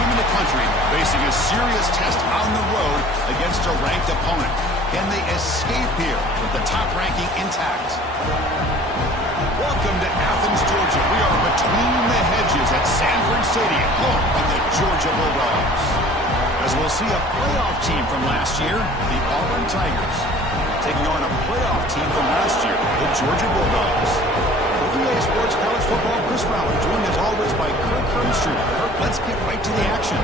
team in the country facing a serious test on the road against a ranked opponent. Can they escape here with the top ranking intact? Welcome to Athens, Georgia. We are between the hedges at Sanford Stadium, home of the Georgia Bulldogs. As we'll see a playoff team from last year, the Auburn Tigers, taking on a playoff team from last year, the Georgia Bulldogs. EA Sports College Football, Chris Fowler, joined as always by Kirk Hermstreet. Kirk, let's get right to the action.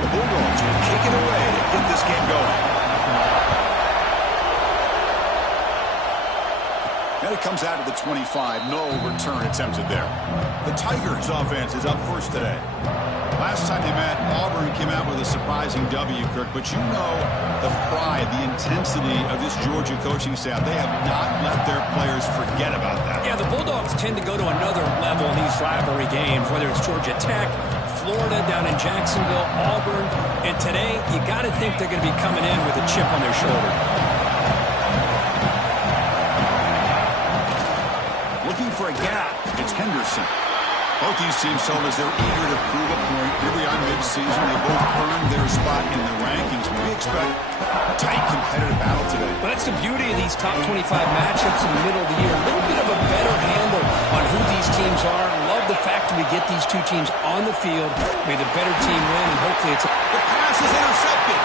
The Bulldogs will kick it away to get this game going. And it comes out of the 25. No return attempted there. The Tigers offense is up first today. Last time they met, Auburn came out with a surprising W, Kirk. But you know the pride, the intensity of this Georgia coaching staff. They have not let their players forget about that. Yeah, the Bulldogs tend to go to another level in these rivalry games, whether it's Georgia Tech, Florida down in Jacksonville, Auburn. And today, you got to think they're going to be coming in with a chip on their shoulder. Looking for a gap, it's Henderson. Both these teams told us they're eager to prove a point. Here we are mid-season. They both earned their spot in the rankings. We expect a tight, competitive battle today. Well, that's the beauty of these top 25 matchups in the middle of the year. A little bit of a better handle on who these teams are. Love the fact that we get these two teams on the field. May the better team win, and hopefully it's... The pass is intercepted.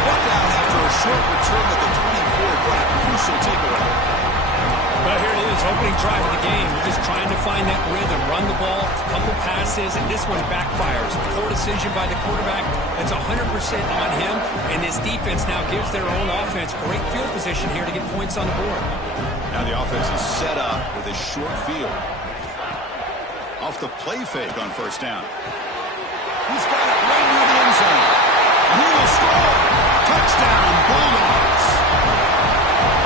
Brought down after a short return at the 24. What a crucial takeaway. Well, here it is, opening drive of the game. We're just trying to find that rhythm, run the ball, couple passes, and this one backfires. Poor decision by the quarterback. That's 100% on him, and this defense now gives their own offense great field position here to get points on the board. Now the offense is set up with a short field. Off the play fake on first down. He's got it right near the end zone. And he will score. Touchdown, Bulldogs.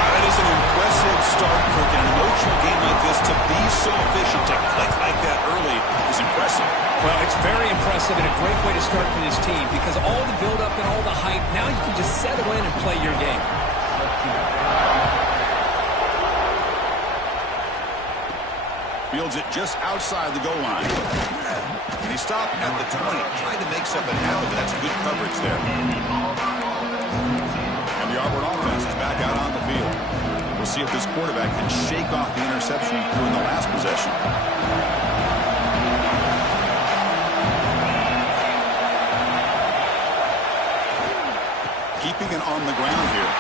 That is an impressive start for an emotional game like this. To be so efficient, to click like that early is impressive. Well, it's very impressive and a great way to start for this team because all the build-up and all the hype, now you can just settle in and play your game. Fields it just outside the goal line. And he stopped at the 20, trying to make something happen, but that's good coverage there. And the Auburn offense is back out on the field. We'll see if this quarterback can shake off the interception he threw in the last possession. Keeping it on the ground here.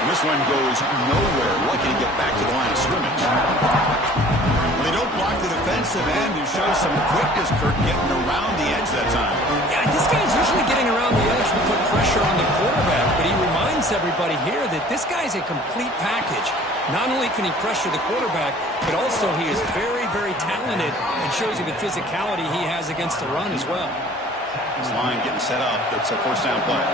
And this one goes nowhere. Why can he get back to the line of scrimmage? Well, they don't block the defensive end who shows some quickness, Kirk, getting around the edge that time. Yeah, this guy's usually getting around the edge to put pressure on the quarterback, but he reminds everybody here that this guy's a complete package. Not only can he pressure the quarterback, but also he is very, very talented and shows you the physicality he has against the run as well. This line getting set up. It's a first down play.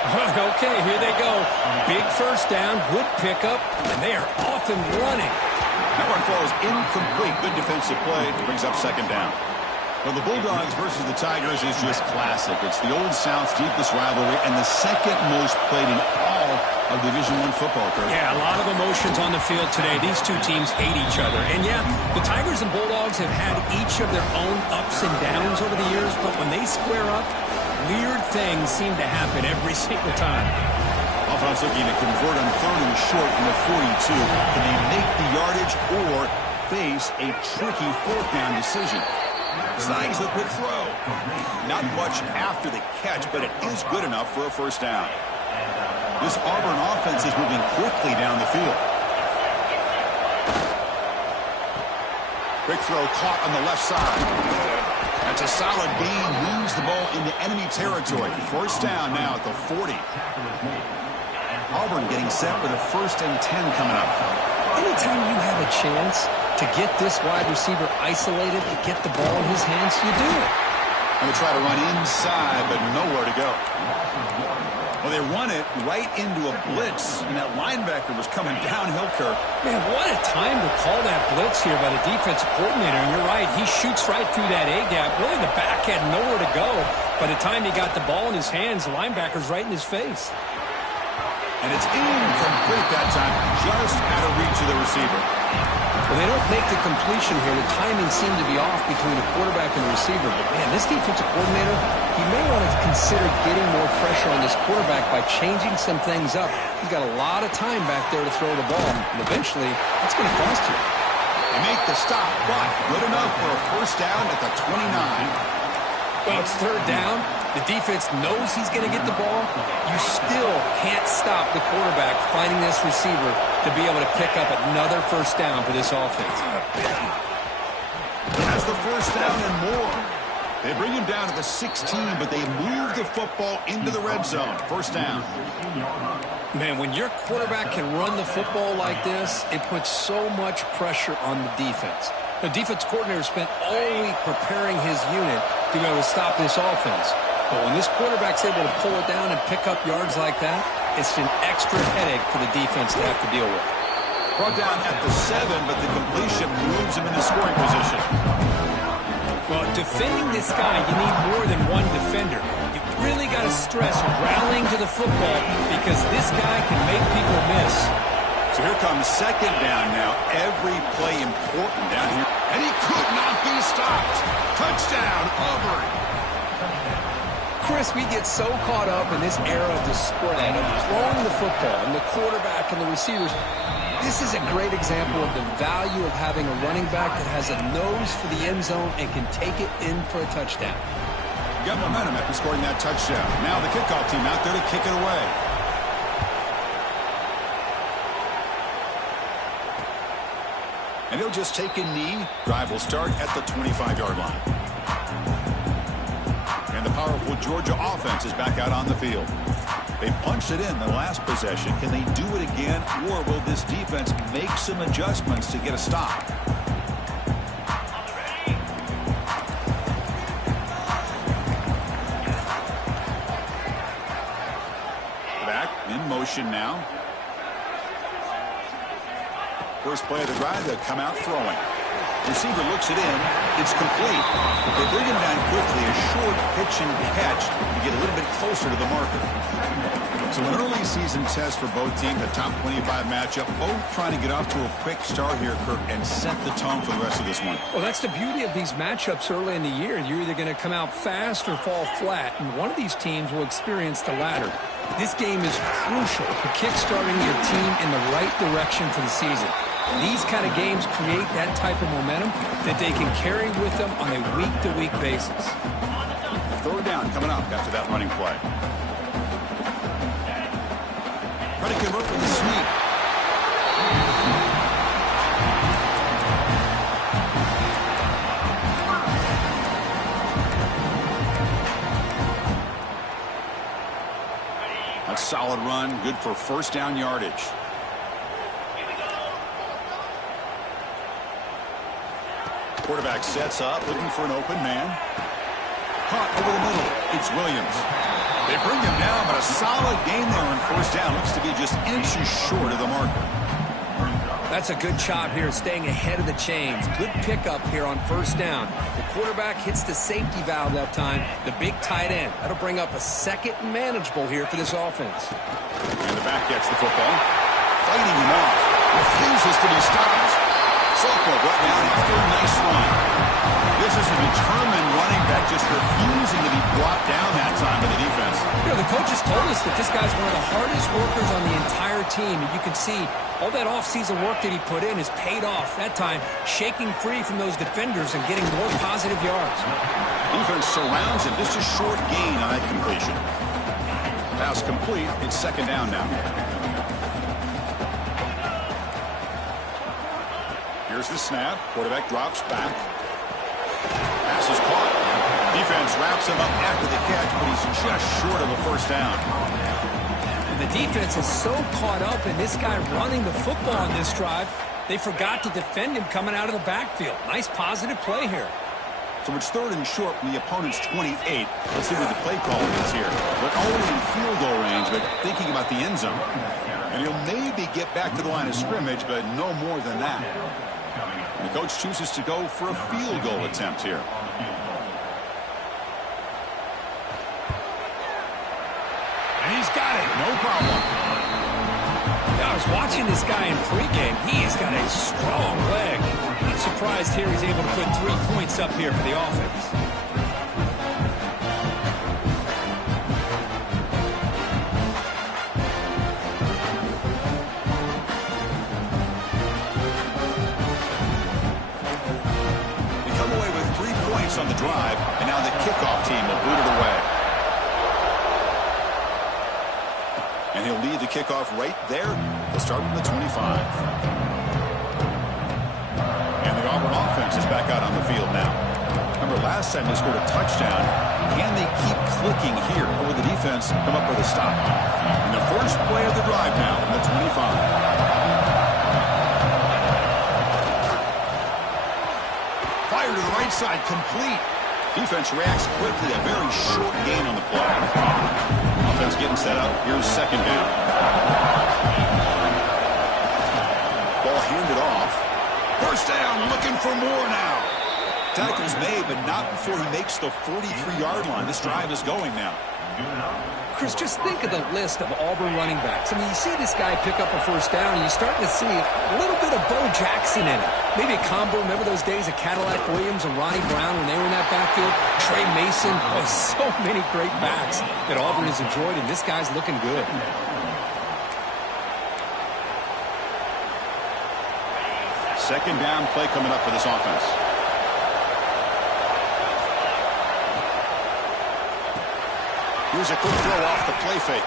Okay, here they go. Big first down, good pickup, and they are off and running. That one falls incomplete. Good defensive play. Brings up second down. Well, the Bulldogs versus the Tigers is just classic. It's the Old South's deepest rivalry and the second most played in all of Division I football, Kirk. Yeah, a lot of emotions on the field today. These two teams hate each other. And yeah, the Tigers and Bulldogs have had each of their own ups and downs over the years, but when they square up, weird things seem to happen every single time. Offense looking to convert on third and short from the 42. Can they make the yardage or face a tricky fourth down decision? Snags the quick throw. Not much after the catch, but it is good enough for a first down. This Auburn offense is moving quickly down the field. Quick throw caught on the left side. That's a solid gain. Moves the ball into enemy territory. First down now at the 40. Auburn getting set with a 1st and 10 coming up. Anytime you have a chance to get this wide receiver isolated, to get the ball in his hands, you do it. And they try to run inside, but nowhere to go. Well, they run it right into a blitz, and that linebacker was coming downhill, Kirk. Man, what a time to call that blitz here by the defensive coordinator. And you're right, he shoots right through that A-gap. Really, the back had nowhere to go. By the time he got the ball in his hands, the linebacker's right in his face. And it's incomplete that time, just out of reach of the receiver. Well, they don't make the completion here. The timing seemed to be off between the quarterback and the receiver. But, man, this defensive coordinator, he may want to consider getting more pressure on this quarterback by changing some things up. He's got a lot of time back there to throw the ball, and eventually that's going to cost you. They make the stop, but good enough for a first down at the 29. Well, it's 3rd down. The defense knows he's going to get the ball. You still can't stop the quarterback finding this receiver to be able to pick up another first down for this offense. Has the first down and more. They bring him down to the 16, but they move the football into the red zone. First down. Man, when your quarterback can run the football like this, it puts so much pressure on the defense. The defense coordinator spent all week preparing his unit to be able to stop this offense. But when this quarterback's able to pull it down and pick up yards like that, it's an extra headache for the defense to have to deal with. Brought down at the 7, but the completion moves him into scoring position. Well, defending this guy, you need more than one defender. You really got to stress rallying to the football because this guy can make people miss. So here comes 2nd down now. Every play important down here. And he could not be stopped. Touchdown, Auburn. Chris, we get so caught up in this era of the spread, of throwing the football, and the quarterback and the receivers. This is a great example of the value of having a running back that has a nose for the end zone and can take it in for a touchdown. Got momentum after scoring that touchdown. Now the kickoff team out there to kick it away. And he'll just take a knee. Drive will start at the 25-yard line. And the powerful Georgia offense is back out on the field. They punched it in the last possession. Can they do it again, or will this defense make some adjustments to get a stop? Back in motion now. First play of the drive, they'll come out throwing. Receiver looks it in. It's complete. They bring him down quickly. A short pitch and catch to get a little bit closer to the marker. So an early season test for both teams, a top 25 matchup. Both trying to get off to a quick start here, Kirk, and set the tone for the rest of this one. Well, that's the beauty of these matchups early in the year. You're either going to come out fast or fall flat, and one of these teams will experience the latter. This game is crucial for kickstarting your team in the right direction for the season. These kind of games create that type of momentum that they can carry with them on a week-to-week basis. 3rd down coming up after that running play. Try to convert with a sweep. A solid run, good for first down yardage. Quarterback sets up, looking for an open man. Caught over the middle. It's Williams. They bring him down, but a solid gain there on first down. Looks to be just inches short of the marker. That's a good job here, staying ahead of the chains. Good pickup here on first down. The quarterback hits the safety valve that time, the big tight end. That'll bring up a second and manageable here for this offense. And the back gets the football. Fighting him off. Refuses to be stopped. Sophomore brought down after a nice run. This is a determined running back just refusing to be brought down that time by the defense. You know, the coaches told us that this guy's one of the hardest workers on the entire team. And you can see all that offseason work that he put in has paid off. That time, shaking free from those defenders and getting more positive yards. Defense surrounds him. Just a short gain on that completion. Pass complete. It's second down now. Here's the snap. Quarterback drops back. Pass is caught. Defense wraps him up after the catch, but he's just short of a first down. And the defense is so caught up in this guy running the football on this drive, they forgot to defend him coming out of the backfield. Nice positive play here. So it's third and short from the opponent's 28. Let's see what the play call is here. But only in field goal range, but thinking about the end zone. And he'll maybe get back to the line of scrimmage, but no more than that. And the coach chooses to go for a field goal attempt here. And he's got it. No problem. I was watching this guy in pregame. He has got a strong leg. Not surprised here he's able to put 3 points up here for the offense. We come away with 3 points on the drive, and now the kickoff team will boot it away. And he'll lead the kickoff right there. He'll start from the 25. And the Auburn offense is back out on the field now. Remember, last time they scored a touchdown. Can they keep clicking here? Or will the defense come up with a stop? And the first play of the drive now from the 25. Fire to the right side, complete. Defense reacts quickly. A very short gain on the play. Offense getting set up. Here's second down. Ball handed off. First down, looking for more now. Tackle's made, but not before he makes the 43-yard line. This drive is going now. Chris, just think of the list of Auburn running backs. I mean, you see this guy pick up a first down, and you're starting to see a little bit of Bo Jackson in it. Maybe a combo. Remember those days of Cadillac Williams and Ronnie Brown when they were in that backfield? Trey Mason. Oh, so many great backs that Auburn has enjoyed, and this guy's looking good. Second down play coming up for this offense. Here's a quick throw off the play fake.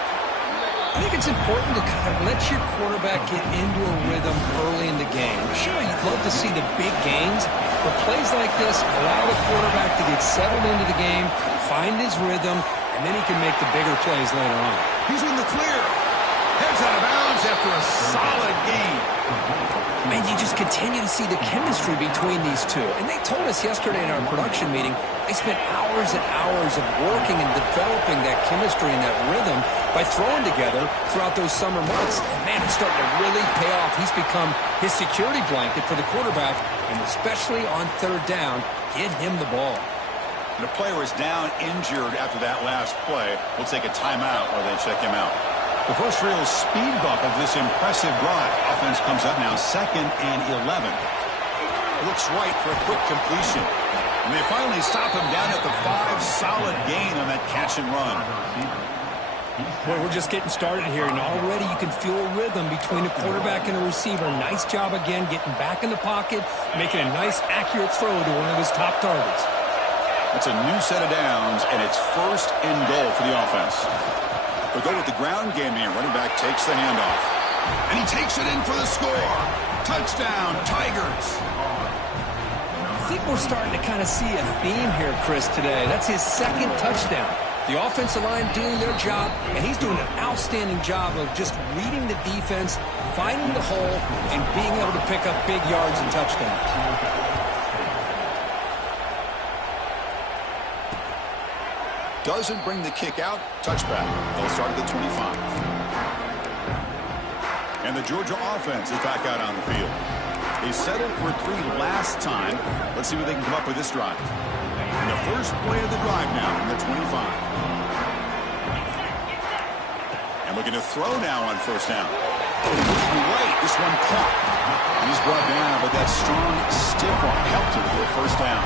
I think it's important to kind of let your quarterback get into a rhythm early in the game. Sure, you'd love to see the big gains, but plays like this allow the quarterback to get settled into the game, find his rhythm, and then he can make the bigger plays later on. He's in the clear. Heads out of bounds after a solid gain. Man, you just continue to see the chemistry between these two. And they told us yesterday in our production meeting, they spent hours and hours of working and developing that chemistry and that rhythm by throwing together throughout those summer months. And man, it's starting to really pay off. He's become his security blanket for the quarterback, and especially on third down, get him the ball. The player is down injured after that last play. We'll take a timeout while they check him out. The first real speed bump of this impressive drive. Offense comes up now, 2nd and 11. Looks right for a quick completion. And they finally stop him down at the 5. Solid gain on that catch and run. Boy, we're just getting started here, and already you can feel a rhythm between a quarterback and a receiver. Nice job again getting back in the pocket, making a nice, accurate throw to one of his top targets. That's a new set of downs, and it's 1st and goal for the offense. We'll go with the ground game here. Running back takes the handoff. And he takes it in for the score. Touchdown, Tigers. I think we're starting to kind of see a theme here, Chris, today. That's his 2nd touchdown. The offensive line doing their job, and he's doing an outstanding job of just reading the defense, finding the hole, and being able to pick up big yards and touchdowns. Doesn't bring the kick out. Touchback. They'll start at the 25. And the Georgia offense is back out on the field. They settled for 3 last time. Let's see what they can come up with this drive. And the first play of the drive now from the 25. And looking to throw now on first down. Right, this one caught. And he's brought down, but that strong stiff arm helped him for a first down.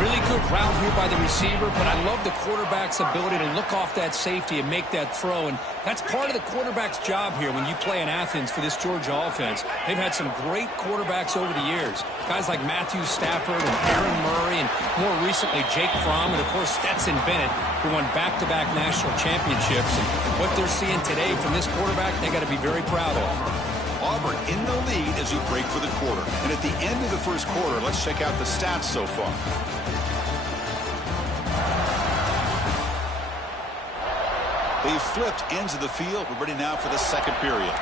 Really good route here by the receiver, but I love the quarterback's ability to look off that safety and make that throw. And that's part of the quarterback's job here when you play in Athens for this Georgia offense. They've had some great quarterbacks over the years. Guys like Matthew Stafford and Aaron Murray and more recently Jake Fromm and, of course, Stetson Bennett, who won back-to-back national championships. And what they're seeing today from this quarterback, they got to be very proud of. Auburn in the lead as we break for the quarter. And at the end of the first quarter, let's check out the stats so far. They've flipped ends of the field. We're ready now for the second period.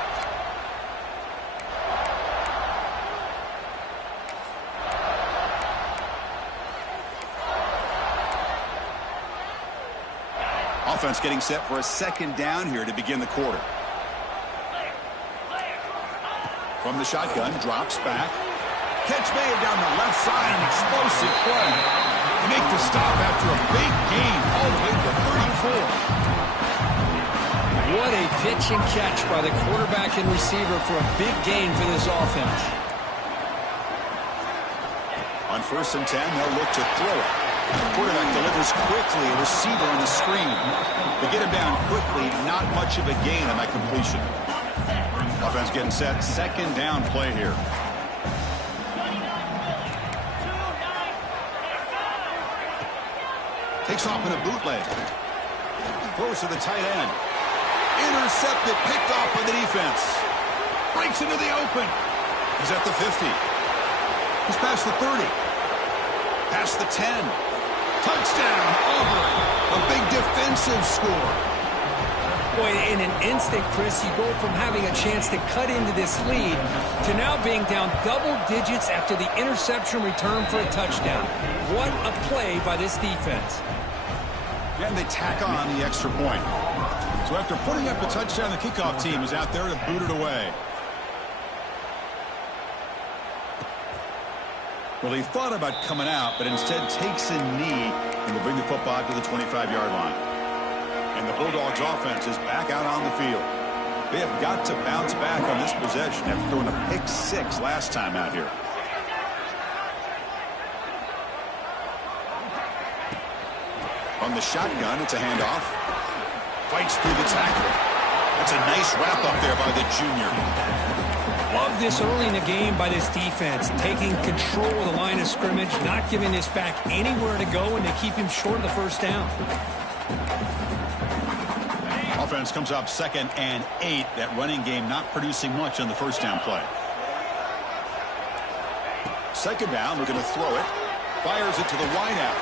Offense getting set for a second down here to begin the quarter. From the shotgun, drops back. Catch made down the left side, an explosive play. They make the stop after a big gain all the way to 34. What a pitch and catch by the quarterback and receiver for a big gain for this offense. On 1st and 10, they'll look to throw it. The quarterback delivers quickly, a receiver on the screen. They get him down quickly, not much of a gain on that completion. Offense getting set, second down play here. Takes off in a bootleg. Throws to the tight end. Intercepted, picked off by the defense. Breaks into the open. He's at the 50. He's past the 30. Past the 10. Touchdown, Auburn. A big defensive score. Boy, in an instant, Chris, you go from having a chance to cut into this lead to now being down double digits after the interception return for a touchdown. What a play by this defense. And they tack on the extra point. So after putting up a touchdown, the kickoff team is out there to boot it away. Well, he thought about coming out, but instead takes a knee and will bring the football to the 25-yard line. And the Bulldogs offense is back out on the field. They have got to bounce back on this possession after throwing a pick 6 last time out here. On the shotgun, it's a handoff. Fights through the tackle. That's a nice wrap up there by the junior. Love this early in the game by this defense, taking control of the line of scrimmage, not giving this back anywhere to go, and they keep him short of the first down. Offense comes up 2nd and 8. That running game not producing much on the first down play. 2nd down, looking to throw it. Fires it to the wideout.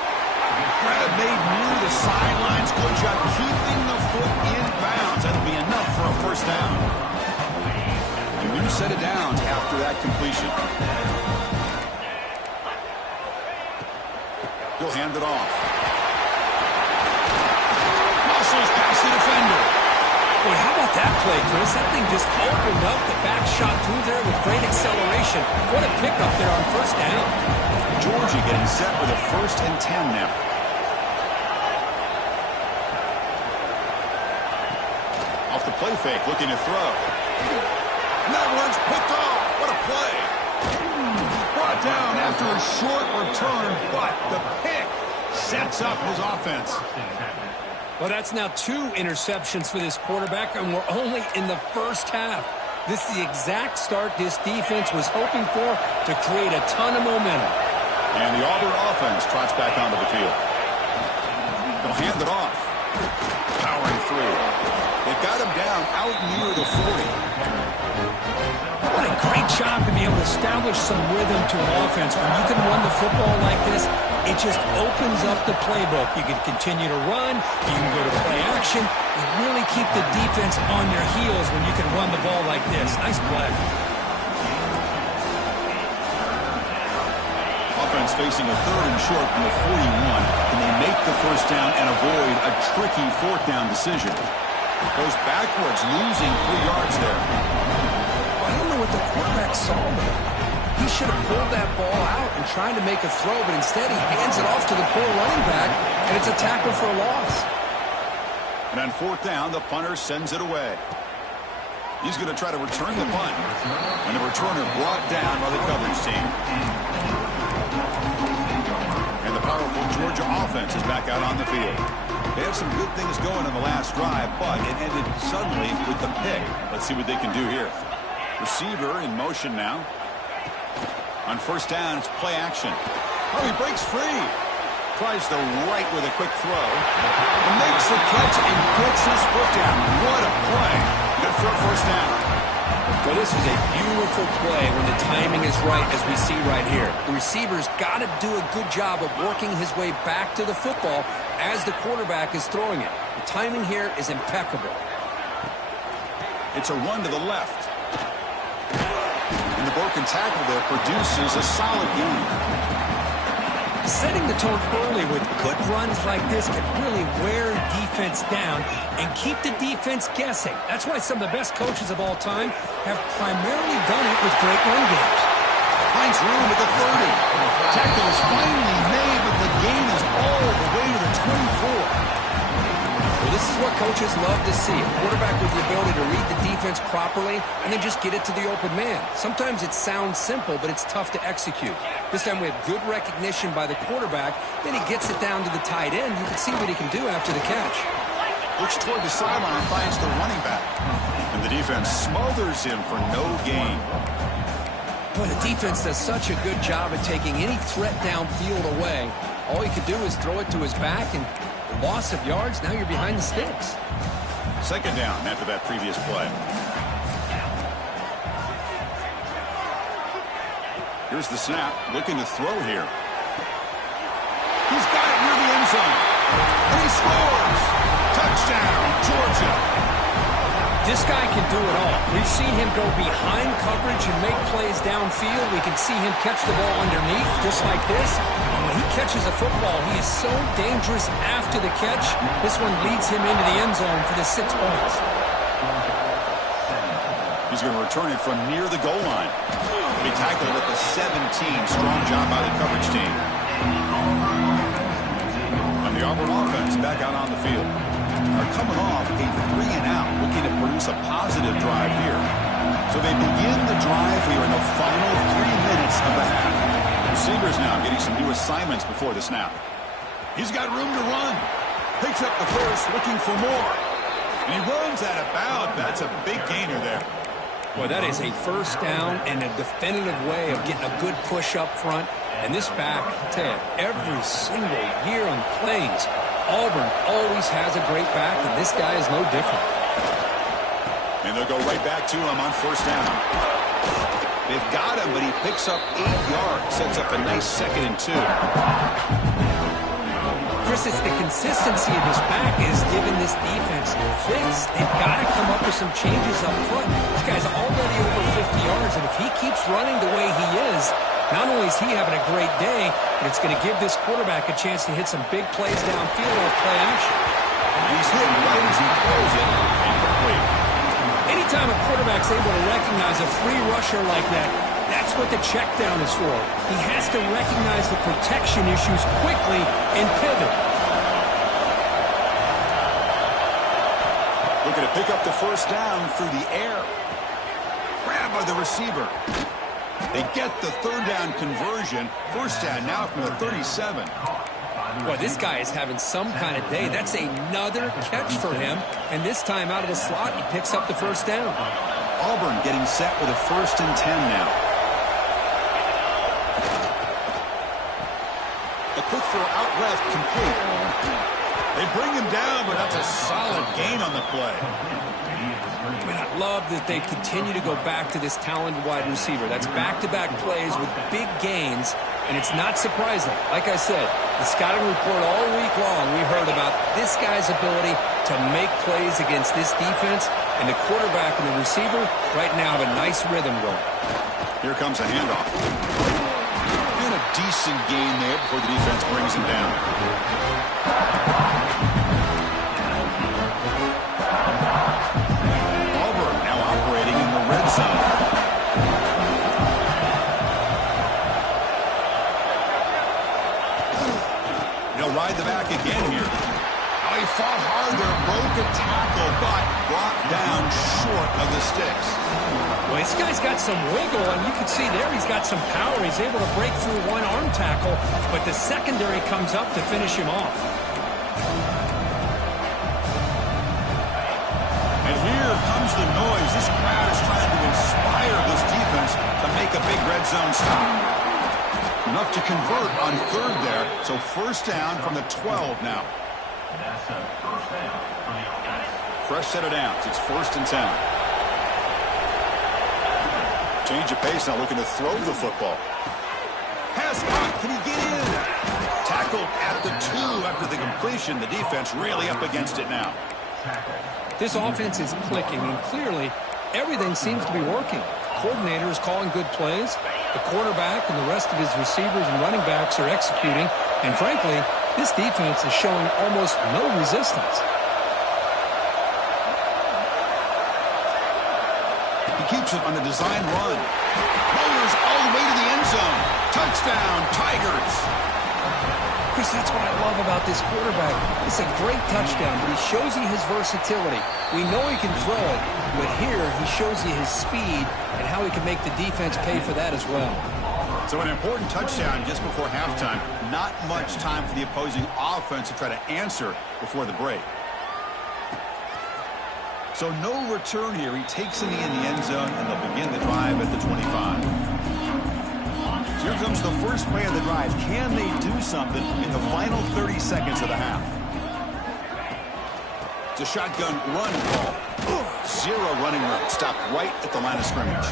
Grab made near the sidelines. Good job keeping the foot in bounds. That'll be enough for a first down. A new set of downs after that completion. He'll hand it off. Muscles past the defender. Boy, how about that play, Chris? That thing just opened up. The back shot through there with great acceleration. What a pickup there on first down. Georgia getting set with a 1st and 10 now. Off the play fake, looking to throw. And that one's picked off. What a play. Brought down after a short return, but the pick sets up his offense. Well, that's now 2 interceptions for this quarterback, and we're only in the first half. This is the exact start this defense was hoping for to create a ton of momentum. And the Auburn offense trots back onto the field. They'll hand it off. Powering through. They've got him down out near the 40. What a great job to be able to establish some rhythm to an offense. When you can run the football like this, it just opens up the playbook. You can continue to run. You can go to play action. You really keep the defense on their heels when you can run the ball like this. Nice play. Offense facing a 3rd and short from the 41. Can they make the first down and avoid a tricky 4th down decision? Goes backwards, losing 3 yards there. I don't know what the quarterback saw there. He should have pulled that ball out and tried to make a throw, but instead he hands it off to the poor running back, and it's a tackle for a loss. And on 4th down, the punter sends it away. He's going to try to return the punt. And the returner brought down by the coverage team. And the powerful Georgia offense is back out on the field. They have some good things going in the last drive, but it ended suddenly with the pick. Let's see what they can do here. Receiver in motion now. On first down, it's play action. Oh, he breaks free. Tries the right with a quick throw. And makes the catch and gets his foot down. What a play. Good for a first down. Well, this is a beautiful play when the timing is right, as we see right here. The receiver's got to do a good job of working his way back to the football as the quarterback is throwing it. The timing here is impeccable. It's a run to the left. And the broken tackle there produces a solid gain. Setting the tone early with good runs like this can really wear defense down and keep the defense guessing. That's why some of the best coaches of all time have primarily done it with great run games. Finds room at the 30. Tackle is finally made, but the gain is all the way to the 24. Well, this is what coaches love to see. A quarterback with the ability to read the defense properly and then just get it to the open man. Sometimes it sounds simple, but it's tough to execute. This time we have good recognition by the quarterback. Then he gets it down to the tight end. You can see what he can do after the catch. Looks toward the sideline and finds the running back. And the defense smothers him for no gain. Boy, the defense does such a good job of taking any threat downfield away. All he could do is throw it to his back, and loss of yards, now you're behind the sticks. Second down after that previous play. Here's the snap, looking to throw here. He's got it near the end zone. And he scores! Touchdown, Georgia! This guy can do it all. We've seen him go behind coverage and make plays downfield. We can see him catch the ball underneath, just like this. And when he catches a football, he is so dangerous after the catch. This one leads him into the end zone for the 6 points. He's going to return it from near the goal line. He tackled at the 17. Strong job by the coverage team. And the Auburn offense back out on the field. Are coming off a 3-and-out, looking to produce a positive drive here. So they begin the drive here in the final 3 minutes of the half. Receivers now getting some new assignments before the snap. He's got room to run. Picks up the first, looking for more. And he runs out of bounds. That's a big gainer there. Boy, that is a first down and a definitive way of getting a good push up front. And this back, I tell you, every single year on plays, Auburn always has a great back, and this guy is no different. And they'll go right back to him on first down. They've got him, but he picks up 8 yards. Sets up a nice 2nd and 2. Chris, it's the consistency of his back is giving this defense fits. They've got to come up with some changes up front. This guy's already over 50 yards, and if he keeps running the way he is, not only is he having a great day, but it's going to give this quarterback a chance to hit some big plays downfield off play action. He's hit right as he throws it. Incomplete. Anytime a quarterback's able to recognize a free rusher like that, that's what the check down is for. He has to recognize the protection issues quickly and pivot. Looking to pick up the first down through the air. Grabbed by the receiver. They get the 3rd down conversion. First down now from the 37. Boy, this guy is having some kind of day. That's another catch for him. And this time out of the slot, he picks up the first down. Auburn getting set with a 1st and 10 now. A quick throw out left, complete. They bring him down, but that's a solid gain on the play. Man, I love that they continue to go back to this talented wide receiver. That's back-to-back plays with big gains, and it's not surprising. Like I said, the scouting report all week long, we heard about this guy's ability to make plays against this defense, and the quarterback and the receiver right now have a nice rhythm going. Here comes a handoff. And a decent gain there before the defense brings him down. Red zone. He'll ride the back again here. Oh, he fought hard. farther. Broke a tackle, but brought down short of the sticks. Well, this guy's got some wiggle, and you can see there he's got some power. He's able to break through one arm tackle, but the secondary comes up to finish him off. And here comes the noise. This crowd is trying to inspire this defense to make a big red zone stop. Enough to convert on third there, so first down from the 12 now. Fresh set of downs. It's 1st and 10. Change of pace now, looking to throw the football. Pass caught. Can he get in? Tackled at the 2 after the completion. The defense really up against it now. This offense is clicking, and clearly everything seems to be working. The coordinator is calling good plays. The quarterback and the rest of his receivers and running backs are executing. And frankly, this defense is showing almost no resistance. He keeps it on the design run. Motors all the way to the end zone. Touchdown, Tigers. Chris, that's what I love about this quarterback. It's a great touchdown, but he shows you his versatility. We know he can throw it, but here he shows you his speed and how he can make the defense pay for that as well. So an important touchdown just before halftime. Not much time for the opposing offense to try to answer before the break. So no return here. He takes in the end zone, and they'll begin the drive at the 25. Here comes the first play of the drive. Can they do something in the final 30 seconds of the half? It's a shotgun run call. 0 running room. Stopped right at the line of scrimmage.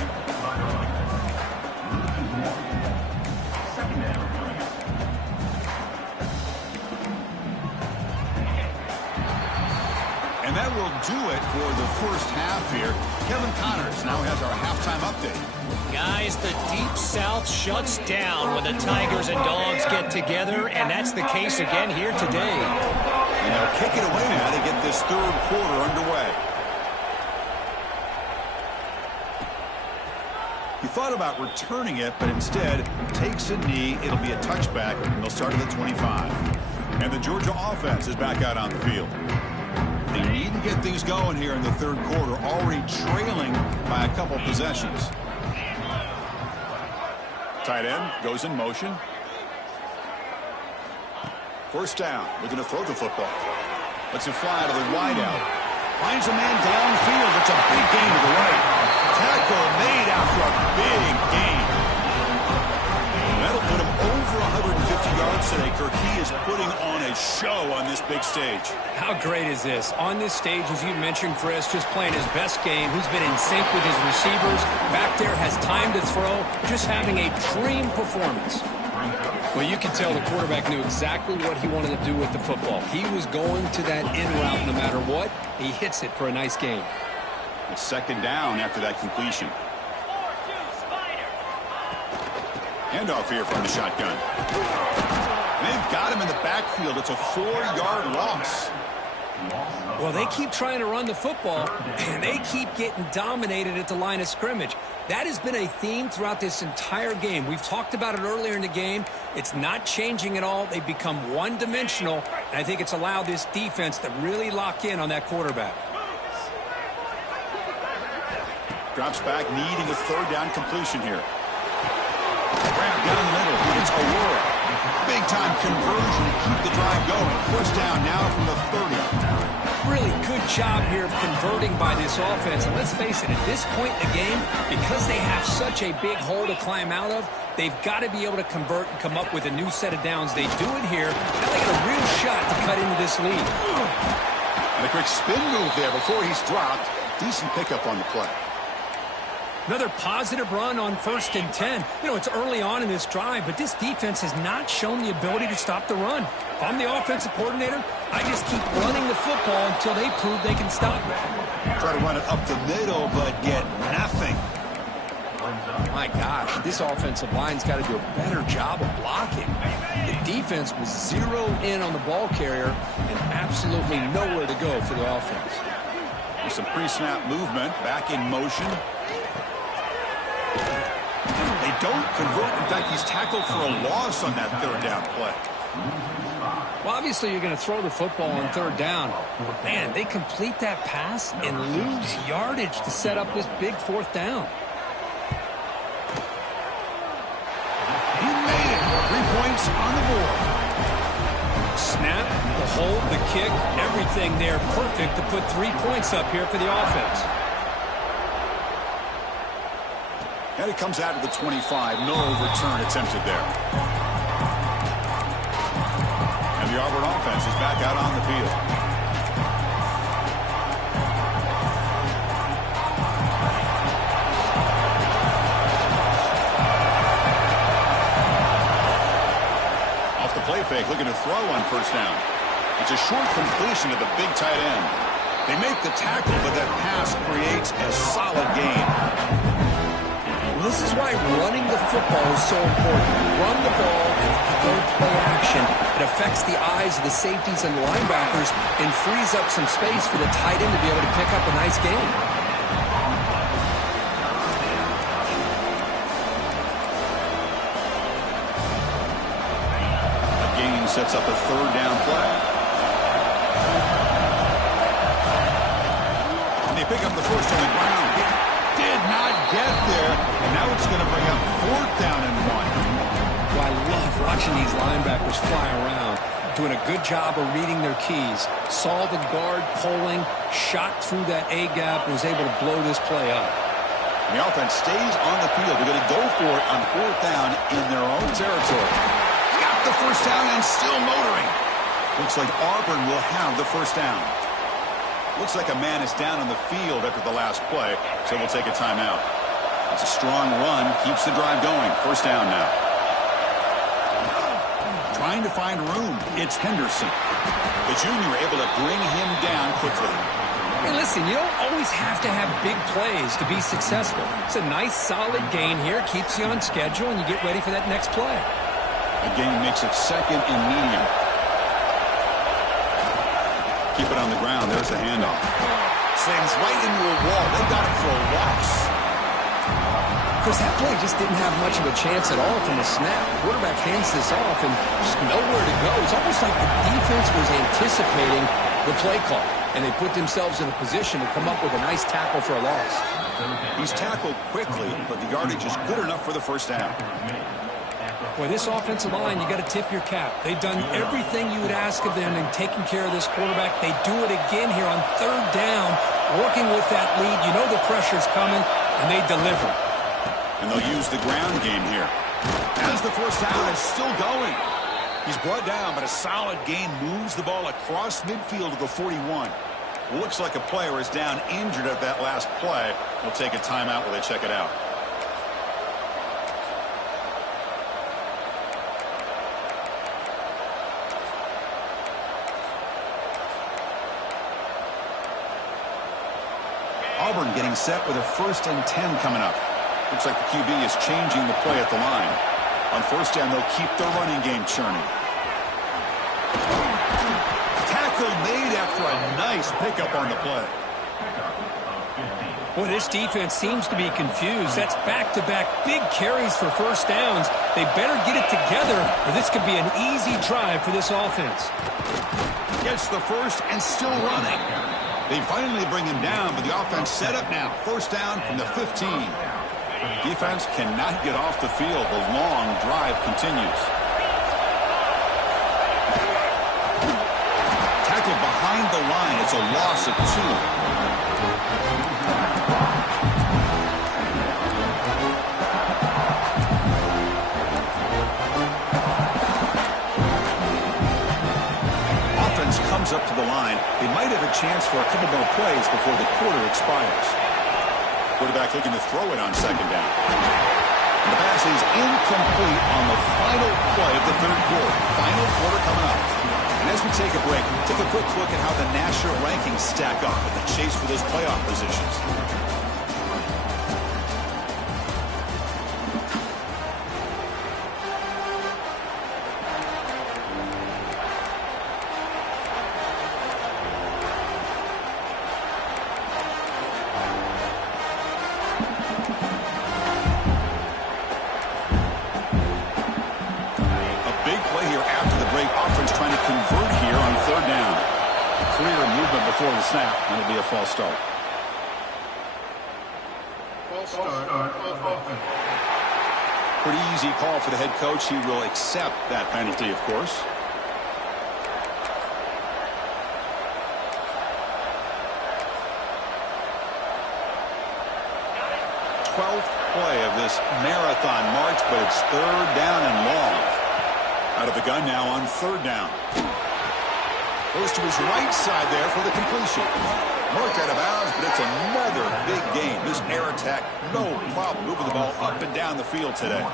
And that will do it for the first half here. Kevin Connors now has our halftime update. Guys, the Deep South shuts down when the Tigers and Dogs get together, and that's the case again here today. And they'll kick it away now to get this third quarter underway. He thought about returning it, but instead takes a knee. It'll be a touchback, and they'll start at the 25. And the Georgia offense is back out on the field. They need to get things going here in the third quarter, already trailing by a couple possessions. Tight end goes in motion. First down, looking to throw the football. Lets it fly to the wideout. Finds a man downfield. It's a big gain to the right. Tackle made after a big gain. That'll put him over 150 yards today. Kirk, he is putting on a show on this big stage. How great is this? On this stage, as you mentioned, Chris, just playing his best game. He's been in sync with his receivers. Back there, has time to throw. Just having a dream performance. Well, you can tell the quarterback knew exactly what he wanted to do with the football. He was going to that in route no matter what. He hits it for a nice gain. It's second down after that completion. Handoff here from the shotgun. They've got him in the backfield. It's a 4-yard loss. Well, they keep trying to run the football, and they keep getting dominated at the line of scrimmage. That has been a theme throughout this entire game. We've talked about it earlier in the game. It's not changing at all. They've become one-dimensional, and I think it's allowed this defense to really lock in on that quarterback. Drops back, needing a third down completion here. Grab down the middle. It's Aurora. Big-time conversion to keep the drive going. First down now from the 30. Really good job here of converting by this offense. And let's face it, at this point in the game, because they have such a big hole to climb out of, they've got to be able to convert and come up with a new set of downs. They do it here. Now they got a real shot to cut into this lead. And a quick spin move there before he's dropped. Decent pickup on the play. Another positive run on 1st and 10. You know, it's early on in this drive, but this defense has not shown the ability to stop the run. If I'm the offensive coordinator, I just keep running the football until they prove they can stop it. Try to run it up the middle, but get nothing. My gosh, this offensive line's got to do a better job of blocking. The defense was zeroed in on the ball carrier and absolutely nowhere to go for the offense. With some pre-snap movement, back in motion. They don't convert. In fact, he's tackled for a loss on that third down play. Well, obviously, you're going to throw the football on third down. But, man, they complete that pass and lose yardage to set up this big fourth down. He made it. 3 points on the board. Snap, the hold, the kick, everything there perfect to put 3 points up here for the offense. And it comes out to the 25. No return attempted there. And the Auburn offense is back out on the field. Off the play fake, looking to throw on first down. It's a short completion to the big tight end. They make the tackle, but that pass creates a solid gain. This is why running the football is so important. Run the ball, and if you go play action, it affects the eyes of the safeties and linebackers and frees up some space for the tight end to be able to pick up a nice gain. A gain sets up a third down play. And they pick up the first on the ground. Did not get there, and now it's going to bring up fourth down and 1. Well, I love watching these linebackers fly around, doing a good job of reading their keys. Saw the guard pulling, shot through that A-gap, and was able to blow this play up. The offense stays on the field. They're going to go for it on fourth down in their own territory. Got the first down and still motoring. Looks like Auburn will have the first down. Looks like a man is down on the field after the last play, so we'll take a timeout. It's a strong run, keeps the drive going. First down now. Trying to find room. It's Henderson. The junior able to bring him down quickly. Hey, listen, you don't always have to have big plays to be successful. It's a nice, solid gain here. Keeps you on schedule, and you get ready for that next play. The gain makes it second and medium. Keep it on the ground. There's the handoff. Slams right into a wall. They got it for a loss. Because that play just didn't have much of a chance at all from the snap. The quarterback hands this off and just nowhere to go. It's almost like the defense was anticipating the play call, and they put themselves in a position to come up with a nice tackle for a loss. He's tackled quickly, but the yardage is good enough for the first down. Boy, this offensive line, you got to tip your cap. They've done everything you would ask of them in taking care of this quarterback. They do it again here on third down, working with that lead. You know the pressure's coming, and they deliver. And they'll use the ground game here. As the first down is still going. He's brought down, but a solid gain moves the ball across midfield to the 41. Looks like a player is down injured at that last play. We'll take a timeout while they check it out. Auburn getting set with a 1st and 10 coming up. Looks like the QB is changing the play at the line. On first down, they'll keep the running game churning. Tackle made after a nice pickup on the play. Boy, this defense seems to be confused. That's back-to-back big carries for first downs. They better get it together, or this could be an easy drive for this offense. Gets the first and still running. They finally bring him down, but the offense set up now. First down from the 15. Defense cannot get off the field. The long drive continues. Tackled behind the line. It's a loss of 2. Comes up to the line. They might have a chance for a couple more plays before the quarter expires. Quarterback looking to throw it on second down. And the pass is incomplete on the final play of the third quarter. Final quarter coming up. And as we take a break, take a quick look at how the national rankings stack up in the chase for those playoff positions. before the snap. That'll be a false start. Pretty easy call for the head coach. He will accept that penalty, of course. 12th play of this marathon march, but it's third down and long. Out of the gun now on third down. Goes to his right side there for the completion. Marked out of bounds, but it's another big game. This air attack, no problem moving the ball up and down the field today.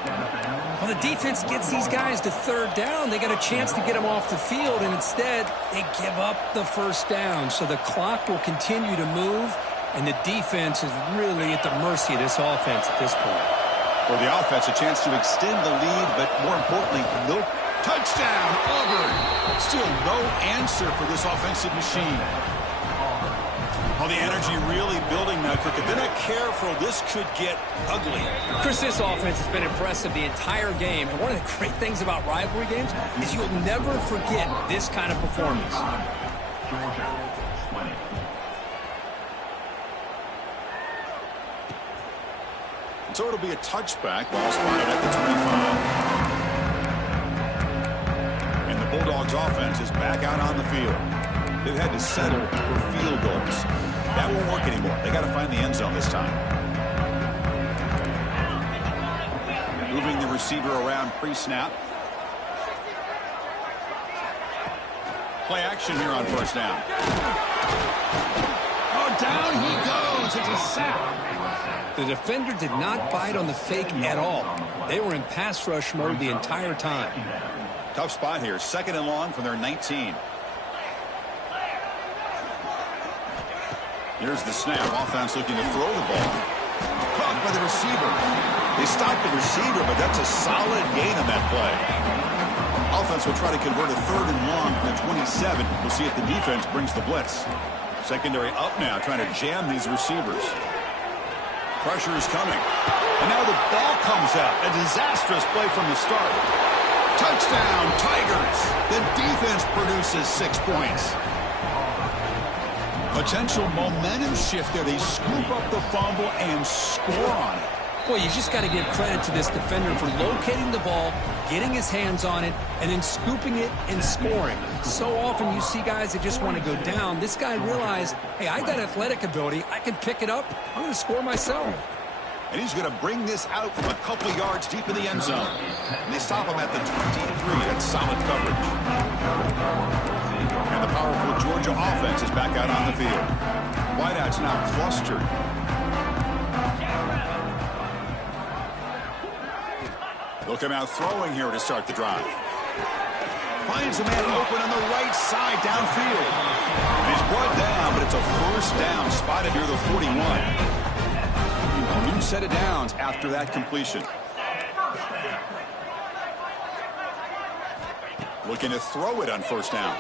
Well, the defense gets these guys to third down. They got a chance to get them off the field, and instead they give up the first down. So the clock will continue to move, and the defense is really at the mercy of this offense at this point. For the offense, a chance to extend the lead, but more importantly, no touchdown, Auburn. Still no answer for this offensive machine. Well, the energy really building now, Crick. If they're not careful, this could get ugly. Chris, this offense has been impressive the entire game. And one of the great things about rivalry games is you'll never forget this kind of performance. So it'll be a touchback. Ball spotted at the 25. And the Bulldogs offense is back out on the field. They've had to settle for field goals. That won't work anymore. They got to find the end zone this time. Moving the receiver around pre-snap. Play action here on first down. Oh, down he goes. It's a sack. The defender did not bite on the fake at all. They were in pass rush mode the entire time. Tough spot here. Second and long from their 19. Here's the snap. Offense looking to throw the ball. Caught by the receiver. They stopped the receiver, but that's a solid gain on that play. Offense will try to convert a third and long from the 27. We'll see if the defense brings the blitz. Secondary up now, trying to jam these receivers. Pressure is coming. And now the ball comes out. A disastrous play from the start. Touchdown, Tigers. The defense produces 6 points. Potential momentum shift there. They scoop up the fumble and score on it. Boy, you just got to give credit to this defender for locating the ball, getting his hands on it, and then scooping it and scoring. So often you see guys that just want to go down. This guy realized, hey, I got athletic ability. I can pick it up. I'm going to score myself. And he's going to bring this out from a couple yards deep in the end zone. And they stop him at the 23. That's solid coverage. And the powerful Georgia offense is back out on the field. Wideouts now clustered. They'll come out throwing here to start the drive. Finds a man open on the right side downfield. And he's brought down, but it's a first down spotted near the 41. A new set of downs after that completion. Looking to throw it on first down.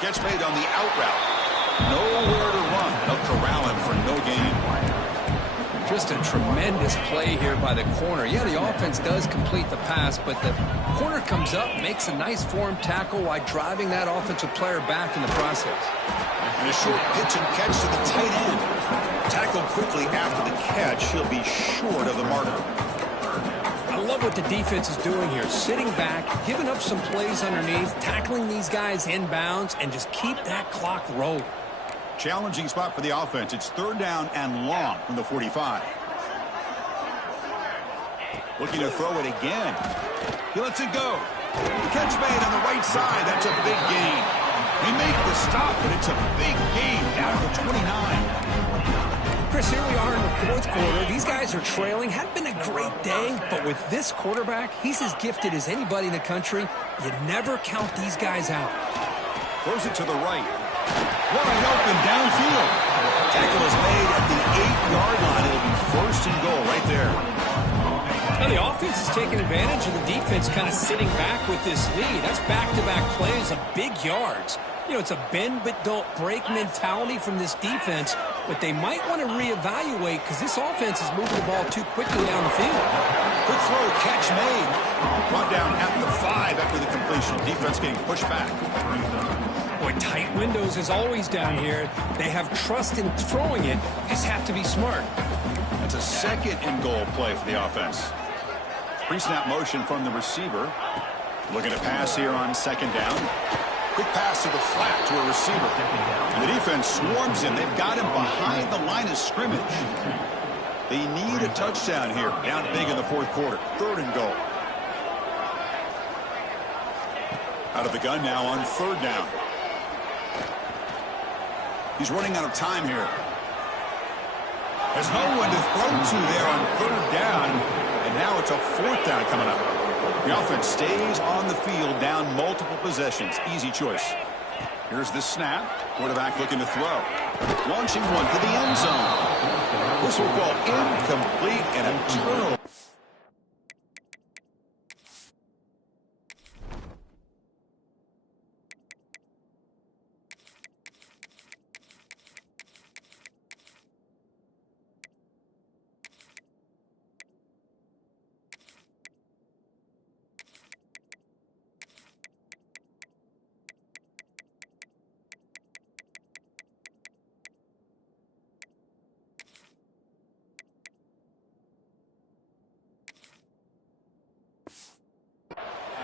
Catch made on the out route. Nowhere to run. They'll corral him for no gain. Just a tremendous play here by the corner. Yeah, the offense does complete the pass, but the corner comes up, makes a nice form tackle while driving that offensive player back in the process. And a short pitch and catch to the tight end. Tackled quickly after the catch. He'll be short of the marker. I love what the defense is doing here. Sitting back, giving up some plays underneath, tackling these guys inbounds, and just keep that clock rolling. Challenging spot for the offense. It's third down and long from the 45. Looking to throw it again. He lets it go. Catch made on the right side. That's a big gain. They make the stop, but it's a big gain down to 29. Chris, here we are in the fourth quarter. These guys are trailing. Hadn't been a great day, but with this quarterback, he's as gifted as anybody in the country. You never count these guys out. Throws it to the right. Wide open downfield. Tackle is made at the 8-yard line. It'll be first and goal right there. Now the offense is taking advantage of the defense kind of sitting back with this lead. That's back-to-back plays of big yards. You know, it's a bend but don't break mentality from this defense, but they might want to reevaluate because this offense is moving the ball too quickly down the field. Good throw, catch made. Brought down at the 5 after the completion. Defense getting pushed back. Boy, tight windows as always down here. They have trust in throwing it. Just have to be smart. That's a second and goal play for the offense. Pre-snap motion from the receiver. Looking to pass here on second down. Quick pass to the flat to a receiver. And the defense swarms him. They've got him behind the line of scrimmage. They need a touchdown here. Down big in the fourth quarter. Third and goal. Out of the gun now on third down. He's running out of time here. There's no one to throw to there on third down. And now it's a fourth down coming up. The offense stays on the field down multiple possessions. Easy choice. Here's the snap. Quarterback looking to throw. Launching one to the end zone. This will call incomplete and a turnover.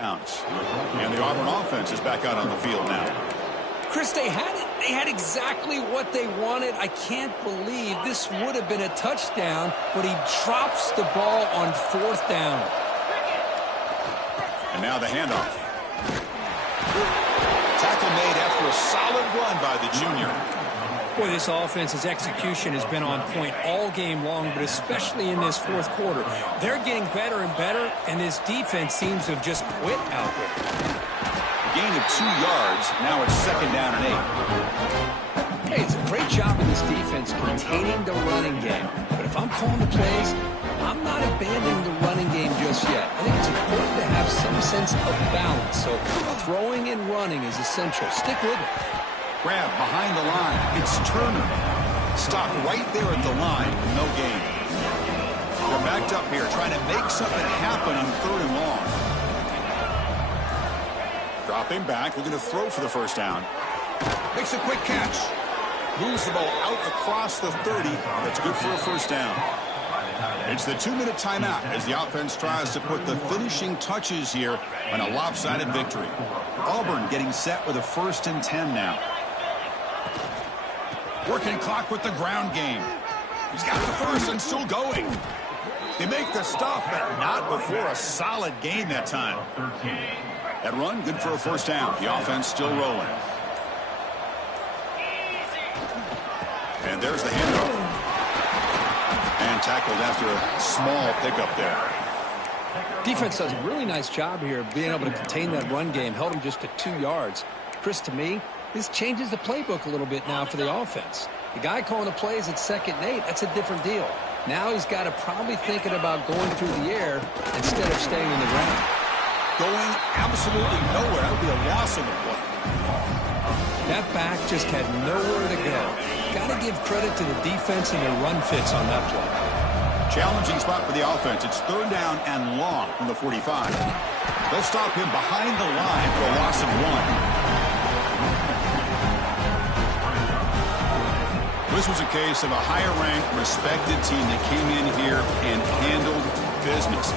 And the Auburn offense is back out on the field now. Chris, they had it. They had exactly what they wanted. I can't believe this would have been a touchdown, but he drops the ball on fourth down. And now the handoff. Tackle made after a solid run by the junior. Boy, this offense's execution has been on point all game long, but especially in this fourth quarter. They're getting better and better, and this defense seems to have just quit out there. A gain of 2 yards. Now it's second down and 8. Hey, it's a great job of this defense containing the running game. But if I'm calling the plays, I'm not abandoning the running game just yet. I think it's important to have some sense of balance. So throwing and running is essential. Stick with it. Grab behind the line. It's Turner. Stopped right there at the line. No gain. They're backed up here trying to make something happen on third and long. Dropping back. Looking to throw for the first down. Makes a quick catch. Moves the ball out across the 30. That's good for a first down. It's the 2-minute timeout as the offense tries to put the finishing touches here on a lopsided victory. Auburn getting set with a 1st and 10 now. Working clock with the ground game. He's got the first and still going. They make the stop, but not before a solid gain that time. That run, good for a first down. The offense still rolling. And there's the handoff. And tackled after a small pickup there. Defense does a really nice job here of being able to contain that run game. Held him just to 2 yards. Chris, to me, this changes the playbook a little bit now for the offense. The guy calling the plays at 2nd and 8, that's a different deal. Now he's got to probably thinking about going through the air instead of staying on the ground. Going absolutely nowhere. That would be a loss on the play. That back just had nowhere to go. Got to give credit to the defense and their run fits on that play. Challenging spot for the offense. It's third down and long from the 45. They'll stop him behind the line for a loss of 1. This was a case of a higher-ranked, respected team that came in here and handled business.